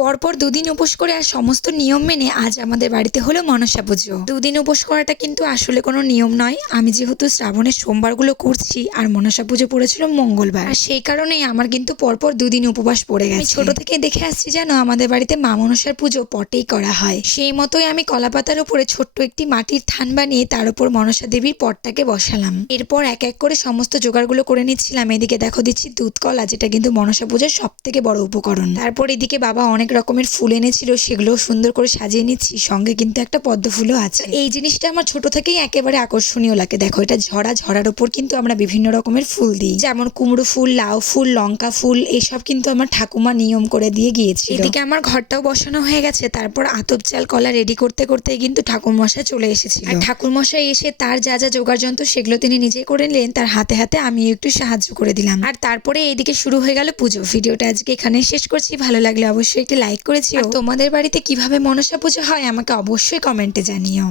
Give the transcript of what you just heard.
পরপর দুদিন উপোস করে আর সমস্ত নিয়ম মেনে আজ আমাদের বাড়িতে হলো মনসা পুজো। দুদিন উপোস করাটা কিন্তু আসলে কোনো নিয়ম নয়। আমি যেহেতু শ্রাবণের সোমবারগুলো করছি আর মনসা পুজো পড়েছিল মঙ্গলবার, আর সেই কারণেই আমার কিন্তু পরপর দুদিন উপবাস পড়ে গেছে। ছোট থেকে দেখে আসছি জানো, আমাদের বাড়িতে মা মনসার পুজো পটেই করা হয়। সেই মতোই আমি কলাপাতার উপরে ছোট্ট একটি মাটির থান বানিয়ে তার উপর মনসা দেবীর পটটাকে বসালাম। এরপর এক এক করে সমস্ত জোগাড়গুলো করে নিচ্ছিলাম। এদিকে দেখো দিচ্ছি দুধ কলা, যেটা কিন্তু মনসা পুজোর সব থেকে বড় উপকরণ। তারপর এদিকে বাবা অনেক রকমের ফুল এনেছিল, সেগুলো সুন্দর করে সাজিয়ে নিচ্ছি। সঙ্গে কিন্তু একটা পদ্ম ফুলও আছে। এই জিনিসটা আমার ছোট থেকেই একেবারে আকর্ষণীয় লাগে। দেখো, এটা ঝরার উপর কিন্তু আমরা বিভিন্ন রকমের ফুল দিই, যেমন কুমড়ো ফুল, লাউ ফুল, লঙ্কা ফুল, এসব কিন্তু আমার ঠাকুমা নিয়ম করে দিয়ে গিয়েছিল। এদিকে আমার ঘরটাও বসানো হয়ে গেছে। তারপর আতপ চাল কলা রেডি করতে করতে কিন্তু ঠাকুর মশাই চলে এসেছিল। আর ঠাকুর মশাই এসে তার যা যা জোগাড় যন্ত্র সেগুলো তিনি নিজে করে নিলেন। তার হাতে হাতে আমিও একটু সাহায্য করে দিলাম। আর তারপরে এইদিকে শুরু হয়ে গেল পুজো। ভিডিওটা আজকে এখানে শেষ করছি। ভালো লাগলে অবশ্যই একটি লাইক করেছি। আর তোমাদের বাড়িতে কিভাবে মনসা পুজো হয় আমাকে অবশ্যই কমেন্টে জানিও।